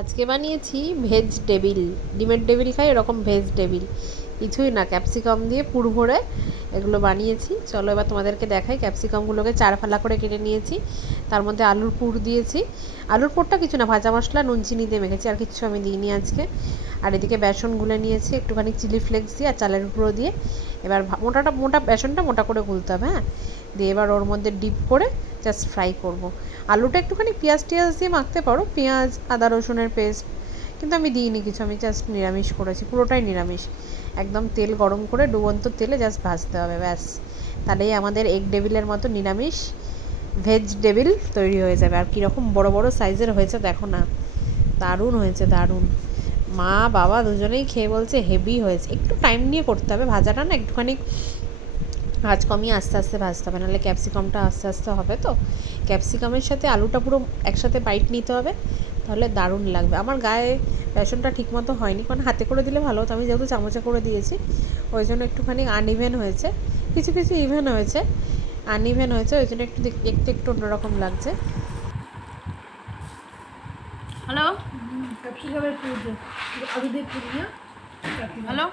আজকে বানিয়েছি veg table. ডিমের টেবিল খাই, এরকম ভেজ টেবিল, কিছুই না, ক্যাপসিকাম দিয়ে পুর ভরে এগুলো বানিয়েছি। চলো এবার তোমাদেরকে দেখাই। ক্যাপসিকামগুলোকে 4 ফালা করে কেটে নিয়েছি, তার মধ্যে আলুর পুর দিয়েছি। আলুর পুরটা কিছু না, ভাজা মশলা নুন চিনি দিয়ে মেখেছি, আর কিচ্ছু আমি দিইনি আজকে। আর এদিকে বেসন গুলে নিয়েছি একটুখানি চিলি ফ্লেক্স দিয়ে আর চালের গুঁড়ো দিয়ে। এবার মোটা বেসনটা মোটা করে গুলতে হবে, হ্যাঁ। দিয়ে এবার ওর মধ্যে ডিপ করে জাস্ট ফ্রাই করব। আলুটা একটুখানি পেঁয়াজ টিয়াজ দিয়ে মাখতে পারো, পেঁয়াজ আদা রসুনের পেস্ট, কিন্তু আমি দিইনি কিছু, আমি জাস্ট নিরামিষ করেছি, পুরোটাই নিরামিষ। একদম তেল গরম করে ডুবন্ত তেলে জাস্ট ভাজতে হবে, ব্যাস। তাহলেই আমাদের এগ ডেভিলের মতো নিরামিষ ভেজ ডেভিল তৈরি হয়ে যাবে। আর কীরকম বড় বড় সাইজের হয়েছে দেখো না, দারুণ হয়েছে, দারুণ। মা বাবা দুজনেই খেয়ে বলছে হেভি হয়েছে। একটু টাইম নিয়ে করতে হবে ভাজাটা, না একটুখানি আঁচ কমিয়ে আস্তে আস্তে ভাজতে হবে, নাহলে ক্যাপসিকামটা আস্তে আস্তে হবে তো। ক্যাপসিকামের সাথে আলুটা পুরো একসাথে বাইট নিতে হবে, তাহলে দারুণ লাগবে। আমার গায়ে বেসনটা ঠিকমতো হয়নি, কারণ হাতে করে দিলে ভালো হতো, আমি যেহেতু চামচে করে দিয়েছি ওই জন্য একটুখানি আনইভেন হয়েছে। কিছু কিছু ইভেন হয়েছে, আনইভেন হয়েছে, ওই জন্য একটু একটু একটু অন্যরকম লাগছে। হ্যালো, ক্যাপসিকামের পুর আলু দিয়ে পুর নিয়ে হ্যালো।